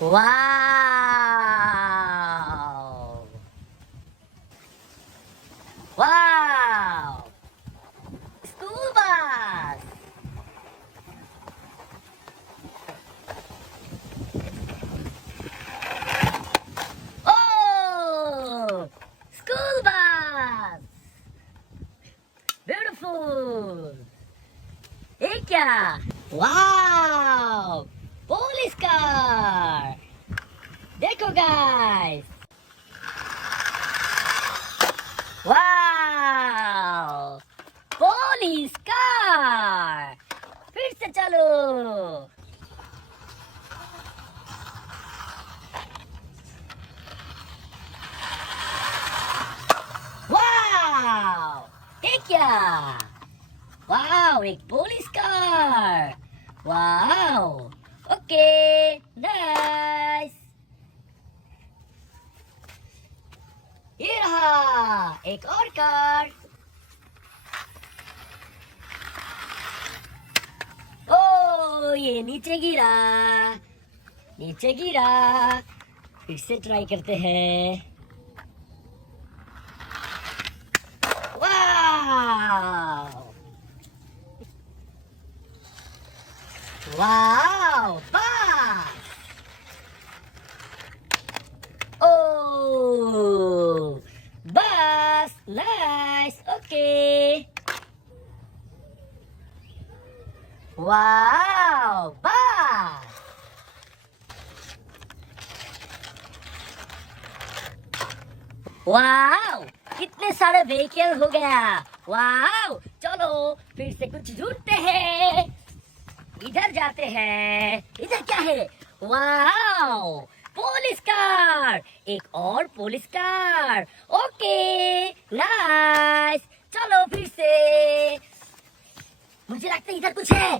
Wow! Wow! School bus! Oh! School bus! Beautiful! ये क्या? Wow! Police car! देखो guys! Wow! Police car! फिर से चलो! वाओ! ये क्या? वाओ! एक police car! Wow! Okay! Nice! ये रहा! एक और कार! ओ! ये नीचे गिरा! नीचे गिरा! फिर से ट्राई करते हैं! वाओ! वाओ! बस! Oh! Bus! Nice! Okay! Wow! Bus! Wow! कितने सारे व्हीकल हो गया! वाओ! चलो फिर से कुछ ढूंढते हैं! इधर जाते हैं! इधर क्या है? वाओ! Police car! एक और पुलिस कार! ओके! नाइस! चलो फिर से! मुझे लगता है इधर कुछ है!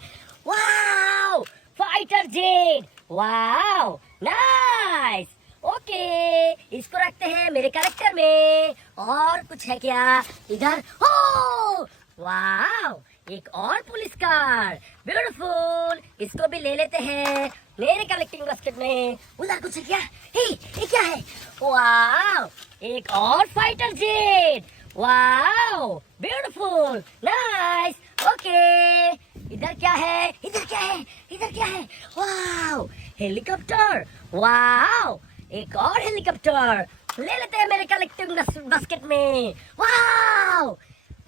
Wow! Fighter jet! Wow! Nice! Okay! इसको रखते हैं मेरे कैरेक्टर में! और कुछ है क्या? इधर! हो! वाओ! एक और पुलिस कार! ब्यूटीफुल! इसको भी ले लेते हैं मेरे कलेक्टिंग बास्केट में! उधर कुछ है क्या? हे! ये क्या है? वाओ! एक और fighter jet! Wow! Beautiful! Nice! Okay! इधर क्या है? इधर क्या है? इधर क्या है? वाओ! हेलीकॉप्टर! वाओ! एक और हेलीकॉप्टर! ले लेते हैं मेरे कलेक्टिंग बास्केट में! Wow!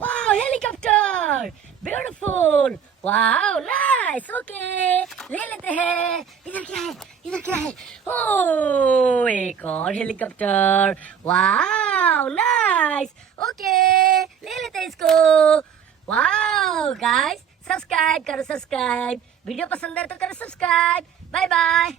Wow! Helicopter! Beautiful! Wow! Nice! Okay! ले लेते हैं! इधर क्या है? इधर क्या है? ओह! एक और हेलीकॉप्टर! वाओ! नाइस! ओके! ले लेते हैं इसको! वाओ! गाइस, सब्सक्राइब करो, सब्सक्राइब! वीडियो पसंद है तो करो सब्सक्राइब! Bye bye!